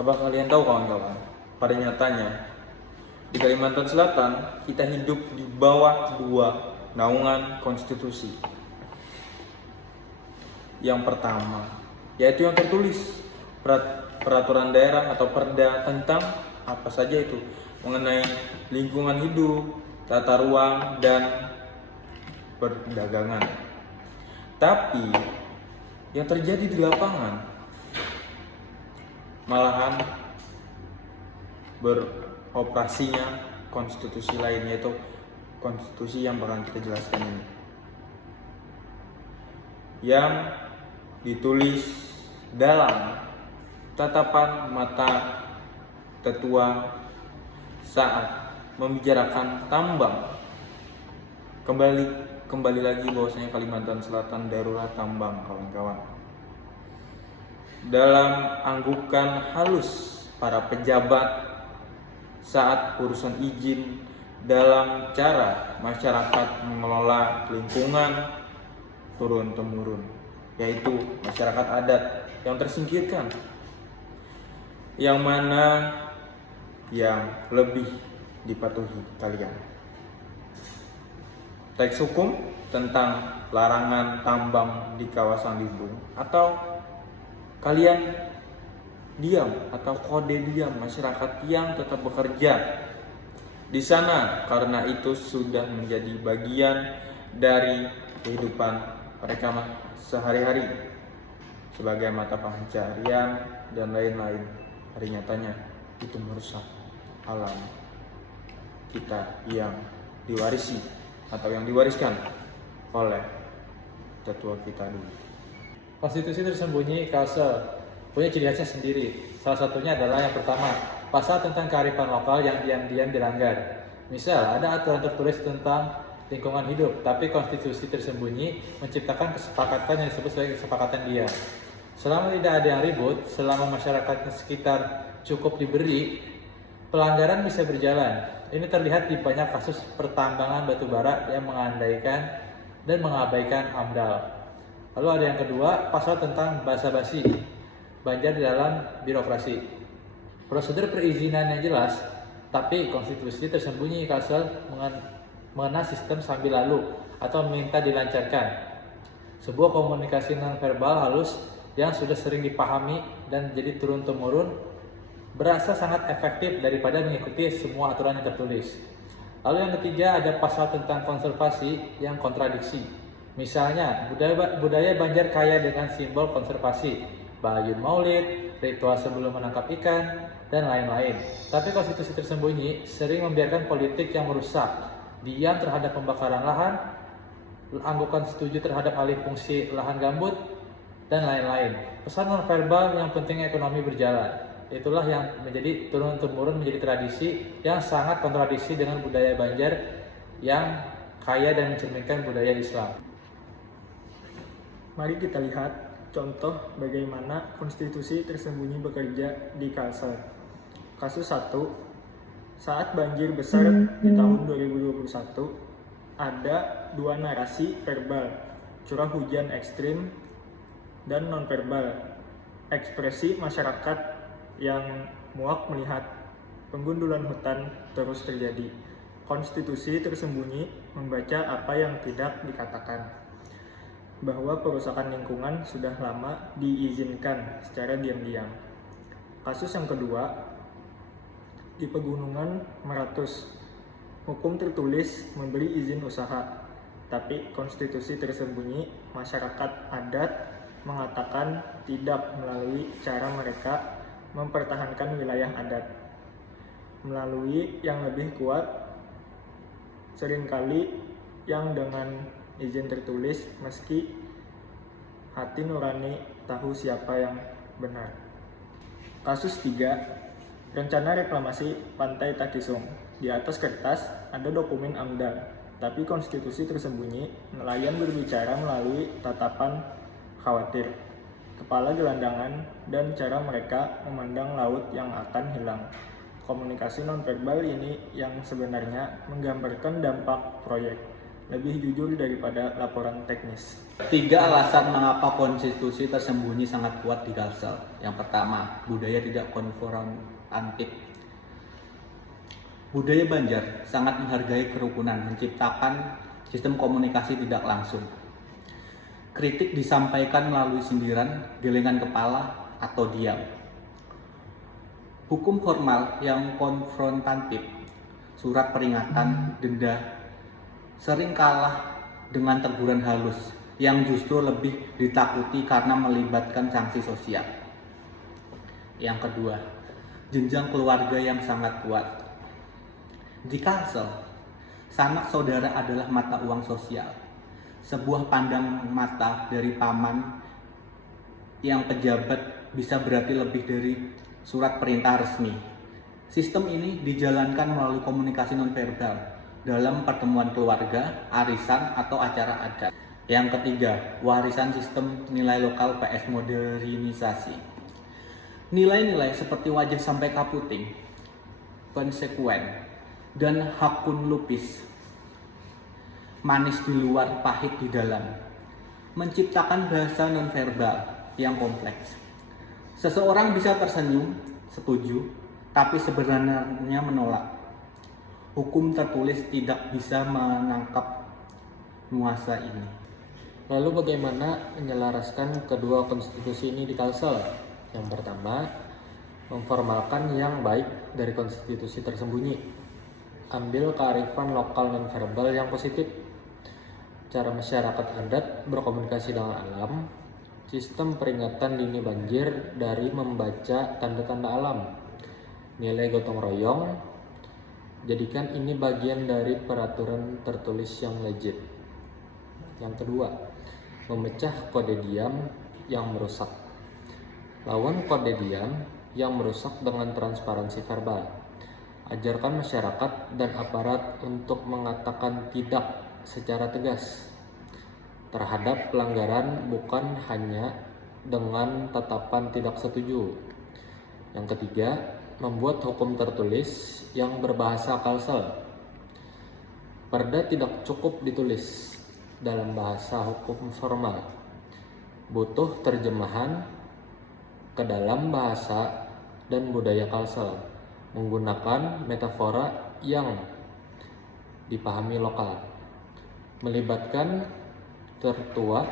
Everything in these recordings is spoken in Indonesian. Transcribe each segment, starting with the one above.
Apa kalian tahu kawan-kawan? Pada nyatanya, di Kalimantan Selatan, kita hidup di bawah dua naungan konstitusi. Yang pertama, yaitu yang tertulis, peraturan daerah atau perda tentang apa saja itu, mengenai lingkungan hidup, tata ruang, dan perdagangan. Tapi, yang terjadi di lapangan malahan beroperasinya konstitusi lain, yaitu konstitusi yang bakal kita jelaskan ini, yang ditulis dalam tatapan mata tetua saat membicarakan tambang. Kembali lagi bahwasanya Kalimantan Selatan darurat tambang, kawan-kawan. Dalam anggukan halus para pejabat saat urusan izin dalam cara masyarakat mengelola lingkungan turun-temurun, yaitu masyarakat adat yang tersingkirkan, yang mana yang lebih dipatuhi kalian. Teks hukum tentang larangan tambang di kawasan lindung, atau kalian diam atau kode diam masyarakat yang tetap bekerja di sana karena itu sudah menjadi bagian dari kehidupan mereka sehari-hari sebagai mata pencaharian dan lain-lain. Pada nyatanya itu merusak alam kita yang diwarisi atau yang diwariskan oleh tetua kita dulu. Konstitusi tersembunyi Kalsel punya ciri khasnya sendiri. Salah satunya adalah yang pertama, pasal tentang kearifan lokal yang diam-diam dilanggar. Misal, ada aturan tertulis tentang lingkungan hidup, tapi konstitusi tersembunyi menciptakan kesepakatan yang disebut sebagai kesepakatan diam. Selama tidak ada yang ribut, selama masyarakatnya sekitar cukup diberi, pelanggaran bisa berjalan. Ini terlihat di banyak kasus pertambangan batu bara yang mengandaikan dan mengabaikan AMDAL. Lalu ada yang kedua, pasal tentang basa-basi, banjar di dalam birokrasi. Prosedur perizinan yang jelas, tapi konstitusi tersembunyi Kalsel mengenai sistem sambil lalu atau meminta dilancarkan. Sebuah komunikasi non-verbal halus yang sudah sering dipahami dan jadi turun-temurun berasa sangat efektif daripada mengikuti semua aturan yang tertulis. Lalu yang ketiga ada pasal tentang konservasi yang kontradiksi. Misalnya, budaya Banjar kaya dengan simbol konservasi, bayun maulid, ritual sebelum menangkap ikan, dan lain-lain. Tapi konstitusi tersembunyi sering membiarkan politik yang merusak, diam terhadap pembakaran lahan, anggukan setuju terhadap alih fungsi lahan gambut, dan lain-lain. Pesan non-verbal yang penting ekonomi berjalan. Itulah yang menjadi turun-temurun menjadi tradisi yang sangat kontradiksi dengan budaya Banjar yang kaya dan mencerminkan budaya Islam. Mari kita lihat contoh bagaimana konstitusi tersembunyi bekerja di Kalsel. Kasus 1, saat banjir besar di tahun 2021, ada dua narasi verbal, curah hujan ekstrim, dan non-verbal, ekspresi masyarakat yang muak melihat penggundulan hutan terus terjadi. Konstitusi tersembunyi membaca apa yang tidak dikatakan, bahwa perusakan lingkungan sudah lama diizinkan secara diam-diam. Kasus yang kedua, di Pegunungan Meratus, hukum tertulis memberi izin usaha, tapi konstitusi tersembunyi masyarakat adat mengatakan tidak melalui cara mereka mempertahankan wilayah adat. Melalui yang lebih kuat, seringkali yang dengan izin tertulis meski hati nurani tahu siapa yang benar. Kasus 3, rencana reklamasi Pantai Takisung. Di atas kertas ada dokumen AMDAL, tapi konstitusi tersembunyi nelayan berbicara melalui tatapan khawatir, kepala gelandangan, dan cara mereka memandang laut yang akan hilang. Komunikasi nonverbal ini yang sebenarnya menggambarkan dampak proyek. lebih jujur daripada laporan teknis. 3 alasan mengapa konstitusi tersembunyi sangat kuat di Kalsel. Yang pertama, budaya tidak konfrontatif. Budaya Banjar sangat menghargai kerukunan, menciptakan sistem komunikasi tidak langsung. Kritik disampaikan melalui sindiran, gelengan kepala, atau diam. Hukum formal yang konfrontatif, surat peringatan, denda, sering kalah dengan teguran halus yang justru lebih ditakuti karena melibatkan sanksi sosial. Yang kedua, jenjang keluarga yang sangat kuat. Di Kalsel, sanak saudara adalah mata uang sosial. Sebuah pandang mata dari paman yang pejabat bisa berarti lebih dari surat perintah resmi. Sistem ini dijalankan melalui komunikasi nonverbal dalam pertemuan keluarga, arisan, atau acara adat. Yang ketiga, warisan sistem nilai lokal PS modernisasi. Nilai-nilai seperti wajah sampai kaputing, konsekuen, dan hakun lupis, manis di luar, pahit di dalam, menciptakan bahasa nonverbal yang kompleks. Seseorang bisa tersenyum, setuju, tapi sebenarnya menolak. Hukum tertulis tidak bisa menangkap nuansa ini. Lalu bagaimana menyelaraskan kedua konstitusi ini di Kalsel? Yang pertama, memformalkan yang baik dari konstitusi tersembunyi. Ambil kearifan lokal nonverbal yang positif. Cara masyarakat adat berkomunikasi dengan alam. Sistem peringatan dini banjir dari membaca tanda-tanda alam. Nilai gotong royong. Jadikan ini bagian dari peraturan tertulis yang legit. Yang kedua, memecah kode diam yang merusak. Lawan kode diam yang merusak dengan transparansi verbal. Ajarkan masyarakat dan aparat untuk mengatakan tidak secara tegas terhadap pelanggaran, bukan hanya dengan tatapan tidak setuju. Yang ketiga, membuat hukum tertulis yang berbahasa Kalsel. Perda tidak cukup ditulis dalam bahasa hukum formal. Butuh terjemahan ke dalam bahasa dan budaya Kalsel, menggunakan metafora yang dipahami lokal. Melibatkan tertua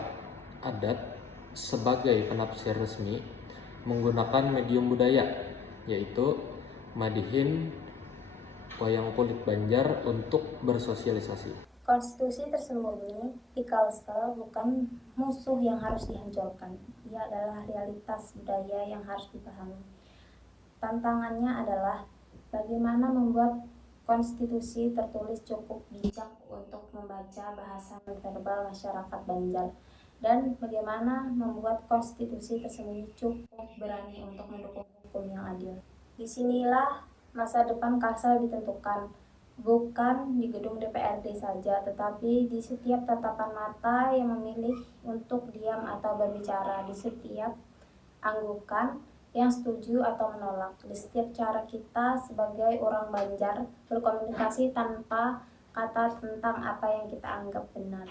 adat sebagai penafsir resmi, menggunakan medium budaya, yaitu Madihin wayang kulit Banjar untuk bersosialisasi. Konstitusi tersembunyi di Kalsel bukan musuh yang harus dihancurkan. Ia adalah realitas budaya yang harus dipahami. Tantangannya adalah bagaimana membuat konstitusi tertulis cukup bijak untuk membaca bahasa nonverbal masyarakat Banjar, dan bagaimana membuat konstitusi tersembunyi cukup berani untuk mendukung hukum yang adil. Disinilah masa depan Kalsel ditentukan, bukan di gedung DPRD saja, tetapi di setiap tatapan mata yang memilih untuk diam atau berbicara, di setiap anggukan yang setuju atau menolak, di setiap cara kita sebagai orang Banjar berkomunikasi tanpa kata tentang apa yang kita anggap benar.